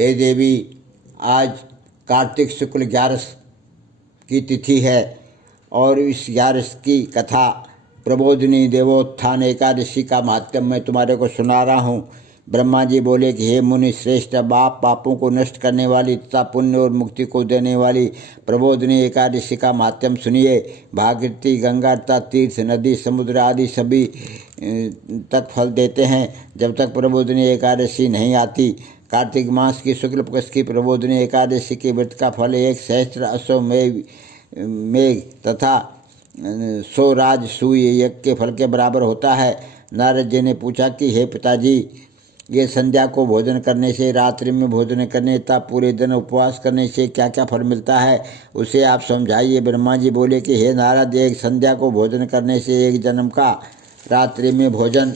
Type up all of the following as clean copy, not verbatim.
हे देवी, आज कार्तिक शुक्ल 11 की तिथि है और इस 11 की कथा प्रबोधिनी देवोत्थान एकादशी का महात्म्य मैं तुम्हारे को सुना रहा हूँ। ब्रह्मा जी बोले कि हे मुनि श्रेष्ठ, पापों को नष्ट करने वाली तथा पुण्य और मुक्ति को देने वाली प्रबोधिनी एकादशी का महात्म्य सुनिए। भागीरथी, गंगा तथा तीर्थ, नदी, समुद्र आदि सभी तक फल देते हैं जब तक प्रबोधिनी एकादशी नहीं आती। कार्तिक मास की शुक्ल पक्ष की प्रबोधिनी एकादशी के व्रत का फल 1 सहस्त्र अश्वमेघ तथा 100 राजसूय यज्ञ के फल के बराबर होता है। नारद जी ने पूछा कि हे पिताजी, ये संध्या को भोजन करने से, रात्रि में भोजन करने तथा पूरे दिन उपवास करने से क्या क्या फल मिलता है, उसे आप समझाइए। ब्रह्मा जी बोले कि हे नारद, एक संध्या को भोजन करने से 1 जन्म का, रात्रि में भोजन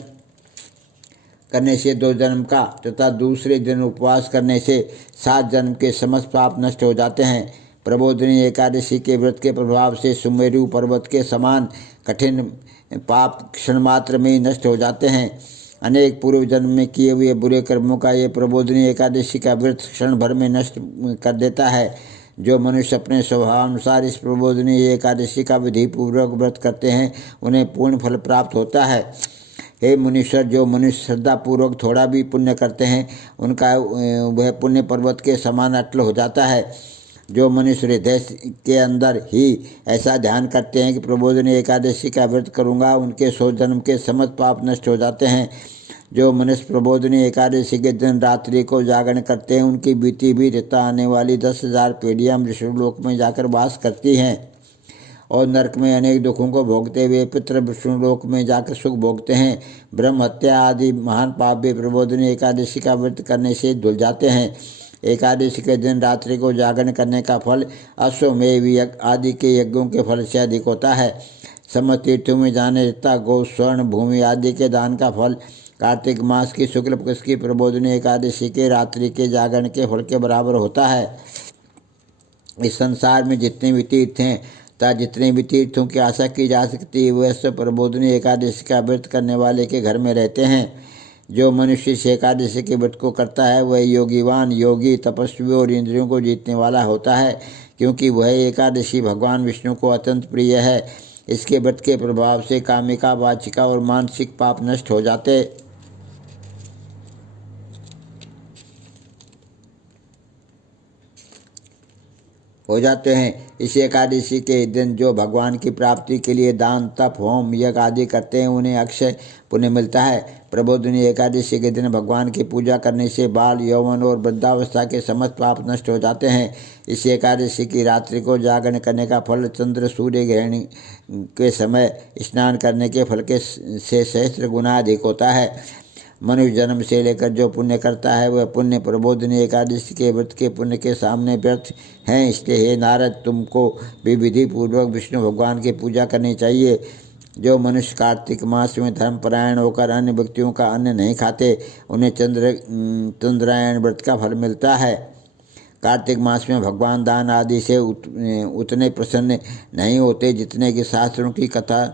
करने से 2 जन्म का तथा दूसरे दिन उपवास करने से 7 जन्म के समस्त पाप नष्ट हो जाते हैं। प्रबोधिनी एकादशी के व्रत के प्रभाव से सुमेरु पर्वत के समान कठिन पाप क्षण मात्र में ही नष्ट हो जाते हैं। अनेक पूर्व जन्म में किए हुए बुरे कर्मों का ये प्रबोधिनी एकादशी का व्रत क्षण भर में नष्ट कर देता है। जो मनुष्य अपने स्वभावानुसार इस प्रबोधिनी एकादशी का विधि पूर्वक व्रत करते हैं, उन्हें पूर्ण फल प्राप्त होता है। हे मुनीश्वर, जो मनुष्य श्रद्धापूर्वक थोड़ा भी पुण्य करते हैं, उनका वह पुण्य पर्वत के समान अटल हो जाता है। जो मनुष्य हृदय के अंदर ही ऐसा ध्यान करते हैं कि प्रबोधिनी एकादशी का व्रत करूँगा, उनके 100 जन्म के समस्त पाप नष्ट हो जाते हैं। जो मनुष्य प्रबोधिनी एकादशी के दिन रात्रि को जागरण करते हैं, उनकी बीती भी ऋता आने वाली 10,000 पीढ़ियाँ विष्णुलोक में जाकर वास करती हैं और नरक में अनेक दुखों को भोगते हुए पितृ विष्णुलोक में जाकर सुख भोगते हैं। ब्रह्म हत्या आदि महान पाप भी प्रबोधिनी एकादशी का व्रत करने से धुल जाते हैं। एकादशी के दिन रात्रि को जागरण करने का फल अश्वमेध यज्ञ आदि के यज्ञों के फल से अधिक होता है। समस्त तीर्थों में जाने तथा गौ, स्वर्ण, भूमि आदि के दान का फल कार्तिक मास की शुक्ल पक्ष की प्रबोधिनी एकादशी के रात्रि के जागरण के फल के बराबर होता है। इस संसार में जितने भी तीर्थ हैं तथा जितने भी तीर्थों की आशा की जा सकती है, वह सब प्रबोधिनी एकादशी का व्रत करने वाले के घर में रहते हैं। जो मनुष्य इस एकादशी के व्रत को करता है, वह योगीवान, योगी, तपस्वी और इंद्रियों को जीतने वाला होता है, क्योंकि वह एकादशी भगवान विष्णु को अत्यंत प्रिय है। इसके व्रत के प्रभाव से कामिका, वाचिका और मानसिक पाप नष्ट हो जाते हैं। इस एकादशी के दिन जो भगवान की प्राप्ति के लिए दान, तप, होम, यज्ञ आदि करते हैं, उन्हें अक्षय पुण्य मिलता है। प्रबोधिनी एकादशी के दिन भगवान की पूजा करने से बाल, यौवन और वृद्धावस्था के समस्त पाप नष्ट हो जाते हैं। इस एकादशी की रात्रि को जागरण करने का फल चंद्र सूर्य ग्रहण के समय स्नान करने के फल के से सहस्त्र गुना अधिक होता है। मनुष्य जन्म से लेकर जो पुण्य करता है, वह पुण्य प्रबोधिनी एकादशी के व्रत के पुण्य के सामने व्यर्थ हैं। इसलिए हे नारद, तुमको भी विधि पूर्वक विष्णु भगवान की पूजा करनी चाहिए। जो मनुष्य कार्तिक मास में धर्मपरायण होकर अन्य व्यक्तियों का अन्न नहीं खाते, उन्हें चंद्रायण व्रत का फल मिलता है। कार्तिक मास में भगवान दान आदि से उतने प्रसन्न नहीं होते जितने कि शास्त्रों की कथा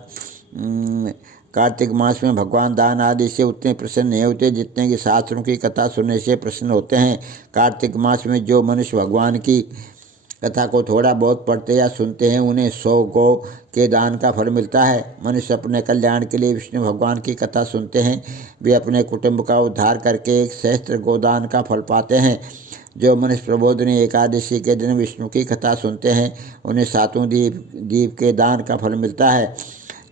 कार्तिक मास में भगवान दान आदि से उतने प्रसन्न नहीं होते जितने कि शास्त्रों की कथा सुनने से प्रसन्न होते हैं। कार्तिक मास में जो मनुष्य भगवान की कथा को थोड़ा बहुत पढ़ते या सुनते हैं, उन्हें 100 गौ के दान का फल मिलता है। मनुष्य अपने कल्याण के लिए विष्णु भगवान की कथा सुनते हैं, वे अपने कुटुंब का उद्धार करके 1 सहस्त्र गोदान का फल पाते हैं। जो मनुष्य प्रबोधिनी एकादशी के दिन विष्णु की कथा सुनते हैं, उन्हें 7 दीप के दान का फल मिलता है।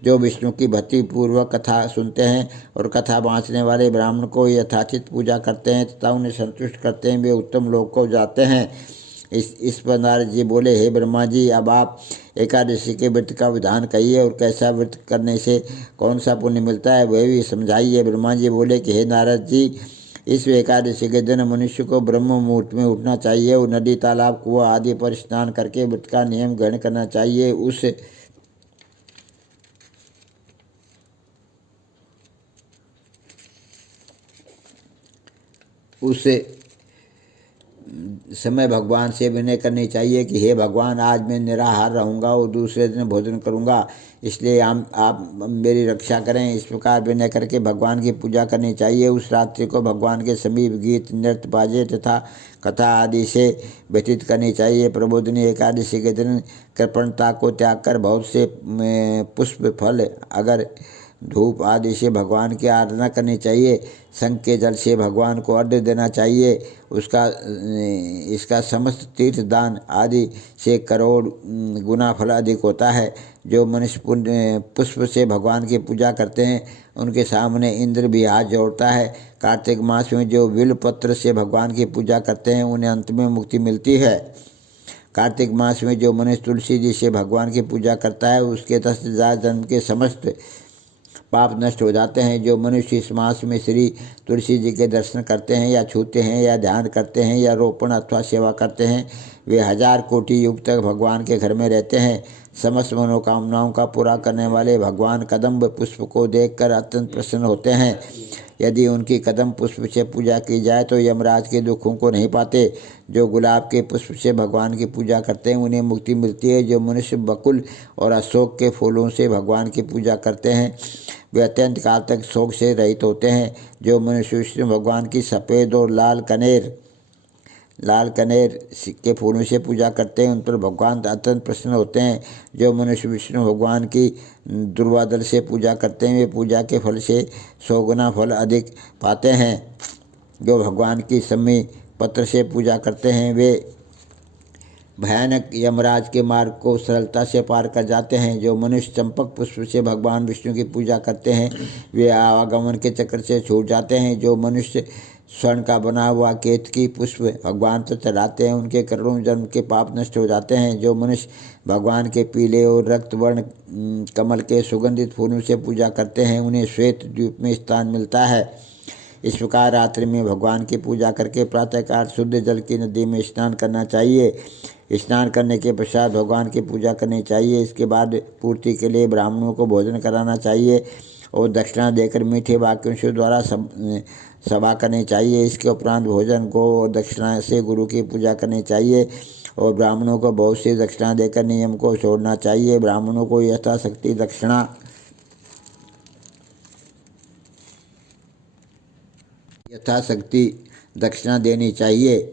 जो विष्णु की भक्तिपूर्वक कथा सुनते हैं और कथा बाँचने वाले ब्राह्मण को यथाचित पूजा करते हैं तथा उन्हें संतुष्ट करते हैं, वे उत्तम लोक को जाते हैं। इस पर नारद जी बोले, हे ब्रह्मा जी, अब आप एकादशी के व्रत का विधान कहिए और कैसा व्रत करने से कौन सा पुण्य मिलता है, वह भी समझाइए। ब्रह्मा जी बोले कि हे नारद जी, इस एकादशी के दिन मनुष्य को ब्रह्म मुहूर्त में उठना चाहिए और नदी, तालाब, कुआं आदि पर स्नान करके व्रत का नियम ग्रहण करना चाहिए। उस समय भगवान से विनय करनी चाहिए कि हे भगवान, आज मैं निराहार रहूँगा और दूसरे दिन भोजन करूँगा, इसलिए आप मेरी रक्षा करें। इस प्रकार विनय करके भगवान की पूजा करनी चाहिए। उस रात्रि को भगवान के समीप गीत, नृत्य, बाजे तथा कथा आदि से व्यतीत करनी चाहिए। प्रबोधिनी एकादशी के दिन कृपणता को त्याग कर बहुत से पुष्प, फल, अगर धूप आदि से भगवान की आराधना करनी चाहिए। शंख के जल से भगवान को अर्घ्य देना चाहिए। इसका समस्त तीर्थ दान आदि से करोड़ गुना फल अधिक होता है। जो मनुष्य पुष्प से भगवान की पूजा करते हैं उनके सामने इंद्र भी हाथ जोड़ता है। कार्तिक मास में जो बिल्व पत्र से भगवान की पूजा करते हैं उन्हें अंत में मुक्ति मिलती है। कार्तिक मास में जो मनुष्य तुलसी जी से भगवान की पूजा करता है उसके 10,000 जन्म के समस्त पाप नष्ट हो जाते हैं। जो मनुष्य इस मास में श्री तुलसी जी के दर्शन करते हैं या छूते हैं या ध्यान करते हैं या रोपण अथवा सेवा करते हैं वे 1000 कोटि युग तक भगवान के घर में रहते हैं। समस्त मनोकामनाओं का पूरा करने वाले भगवान कदम्ब पुष्प को देखकर अत्यंत प्रसन्न होते हैं। यदि उनकी कदम पुष्प से पूजा की जाए तो यमराज के दुखों को नहीं पाते। जो गुलाब के पुष्प से भगवान की पूजा करते हैं उन्हें मुक्ति मिलती है। जो मनुष्य बकुल और अशोक के फूलों से भगवान की पूजा करते हैं वे अत्यंत काल तक शोक से रहित होते हैं। जो मनुष्य विष्णु भगवान की सफ़ेद और लाल कनेर के फूलों से पूजा करते हैं उन पर भगवान अत्यंत प्रसन्न होते हैं। जो मनुष्य विष्णु भगवान की दुर्वादल से पूजा करते हैं वे पूजा के फल से 100 गुना फल अधिक पाते हैं। जो भगवान की सम्मी पत्र से पूजा करते हैं वे भयानक यमराज के मार्ग को सरलता से पार कर जाते हैं। जो मनुष्य चंपक पुष्प से भगवान विष्णु की पूजा करते हैं वे आवागमन के चक्र से छूट जाते हैं। जो मनुष्य स्वर्ण का बना हुआ केतकी पुष्प भगवान पर चढ़ाते हैं उनके करोड़ों जन्म के पाप नष्ट हो जाते हैं। जो मनुष्य भगवान के पीले और रक्त वर्ण कमल के सुगंधित फूलों से पूजा करते हैं उन्हें श्वेत द्वीप में स्थान मिलता है। इस प्रकार रात्रि में भगवान की पूजा करके प्रातःकाल शुद्ध जल की नदी में स्नान करना चाहिए। स्नान करने के पश्चात भगवान की पूजा करनी चाहिए। इसके बाद पूर्ति के लिए ब्राह्मणों को भोजन कराना चाहिए और दक्षिणा देकर मीठे वाक्यों से द्वारा सभा करनी चाहिए। इसके उपरांत भोजन को और दक्षिणा से गुरु की पूजा करनी चाहिए और ब्राह्मणों को बहुत सी दक्षिणा देकर नियम को छोड़ना चाहिए। ब्राह्मणों को यथाशक्ति दक्षिणा देनी चाहिए।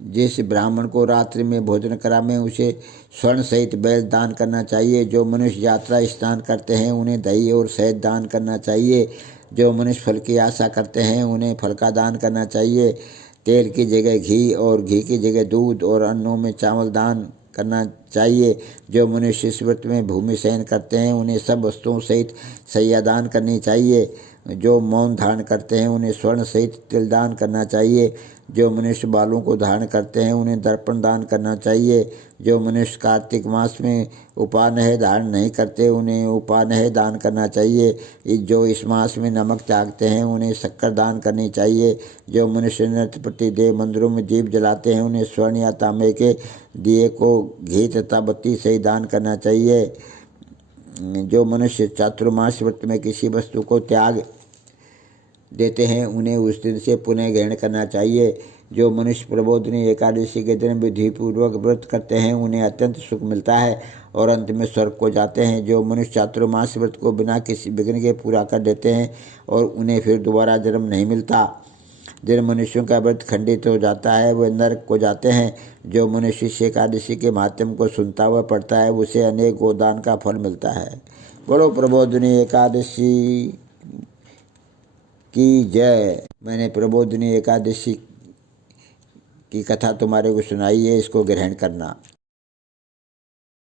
जिस ब्राह्मण को रात्रि में भोजन करावें उसे स्वर्ण सहित बैल दान करना चाहिए। जो मनुष्य यात्रा स्नान करते हैं उन्हें दही और शहद दान करना चाहिए। जो मनुष्य फल की आशा करते हैं उन्हें फल का दान करना चाहिए। तेल की जगह घी और घी की जगह दूध और अन्नों में चावल दान करना चाहिए। जो मनुष्य इस व्रत में भूमि शयन करते हैं उन्हें सब वस्तुओं सहित शैया दान करनी चाहिए। जो मौन धारण करते हैं उन्हें स्वर्ण सहित तिल दान करना चाहिए। जो मनुष्य बालों को धारण करते हैं उन्हें दर्पण दान करना चाहिए। जो मनुष्य कार्तिक मास में उपान्ह धारण नहीं करते उन्हें उपान्ह दान करना चाहिए। जो इस मास में नमक त्यागते हैं उन्हें शक्कर दान करनी चाहिए। जो मनुष्य नृत्य प्रतिदेव मंदिरों में दीप जलाते हैं उन्हें स्वर्ण या तांबे के दिए को घी तथा बत्ती से दान करना चाहिए। जो मनुष्य चातुर्मास व्रत में किसी वस्तु को त्याग देते हैं उन्हें उस दिन से पुनः ग्रहण करना चाहिए। जो मनुष्य प्रबोधिनी एकादशी के दिन विधिपूर्वक व्रत करते हैं उन्हें अत्यंत सुख मिलता है और अंत में स्वर्ग को जाते हैं। जो मनुष्य चातुर्मास व्रत को बिना किसी विघ्न के पूरा कर देते हैं और उन्हें फिर दोबारा जन्म नहीं मिलता। जिन मनुष्यों का व्रत खंडित हो जाता है वे नरक को जाते हैं। जो मनुष्य इस एकादशी के माध्यम को सुनता हुआ पढ़ता है उसे अनेक गोदान का फल मिलता है। बोलो प्रबोधिनी एकादशी की जय। मैंने प्रबोधिनी एकादशी की कथा तुम्हारे को सुनाई है, इसको ग्रहण करना।